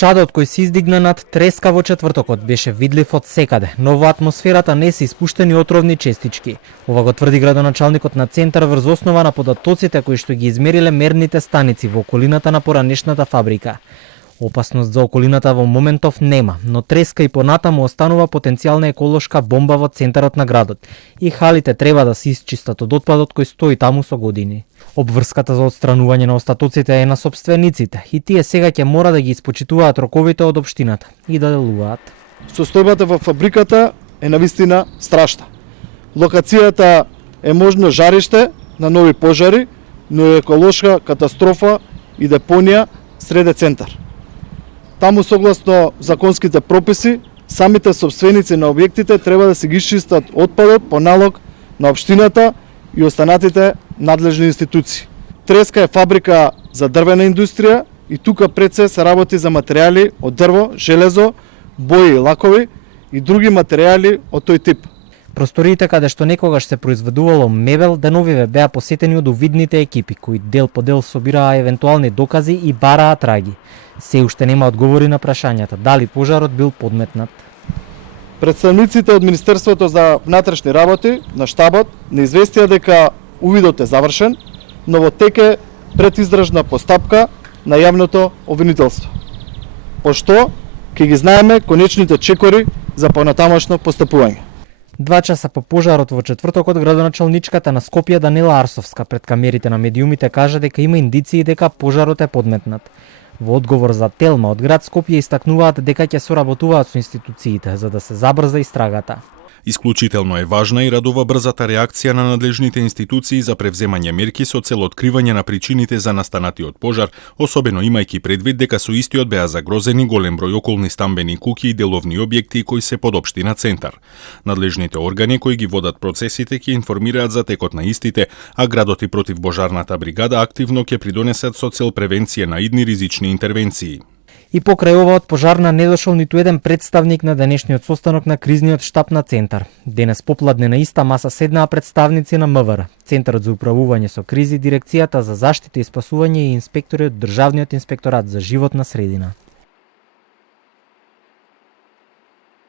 Чадот кој се издигна над треска во четвртокот беше видлив од секаде, но во атмосферата не се испуштени отровни честички. Ова го тврди градоначалникот на Центар врз основа на податоците кои што ги измериле мерните станици во околината на поранешната фабрика. Опасност за околината во моментов нема, но треска и понатаму останува потенцијална еколошка бомба во центарот на градот и халите треба да се исчистат од отпадот кој стои таму со години. Обврската за отстранување на остатоците е на сопствениците и тие сега ќе мора да ги испочитуваат роковите од општината и да делуваат. Состојбата во фабриката е навистина страшна. Локацијата е можно жариште на нови пожари, но е еколошка катастрофа и депонија среде центар. Таму согласно законските прописи, самите сопственици на објектите треба да се ги исчистат отпадот по налог на општината и останатите надлежни институции. Треска е фабрика за дрвена индустрија и тука пред се работи за материјали од дрво, железо, бои и лакови и други материјали од тој тип. Просториите каде што некогаш се произведувало мебел деновиве беа посетени од увидните екипи кои дел по дел собираа евентуални докази и бараа траги. Се уште нема одговори на прашањата дали пожарот бил подметнат. Представниците од Министерството за внатрешни работи на штабот не известија дека увидот е завршен, но во тек е предиздржна постапка на јавното обвинителство. Пошто ќе ги знаеме конечните чекори за понатамошно постапување. 2 часа по пожарот во четвртокот градоначалничката на Скопје Данила Арсовска пред камерите на медиумите кажа дека има индиции дека пожарот е подметнат. Во одговор за Телма од град Скопје истакнуваат дека ќе соработуваат со институциите за да се забрза истрагата. Исклучително е важна и радува брзата реакција на надлежните институции за превземање мерки со цел откривање на причините за настанатиот пожар, особено имајќи предвид дека со истиот беа загрозени голем број околни стамбени куќи и деловни објекти кои се под општина Центар. Надлежните органи кои ги водат процесите ќе информираат за текот на истите, а градот и противпожарната бригада активно ќе придонесат со цел превенција на идни ризични интервенции. И покрај ова од пожарна не дошол ниту еден представник на денешниот состанок на кризниот штаб на Центар. Денес попладне на иста маса седнаа представници на МВР, Центарот за управување со кризи, Дирекцијата за заштита и спасување и инспектори од Државниот инспекторат за животна средина.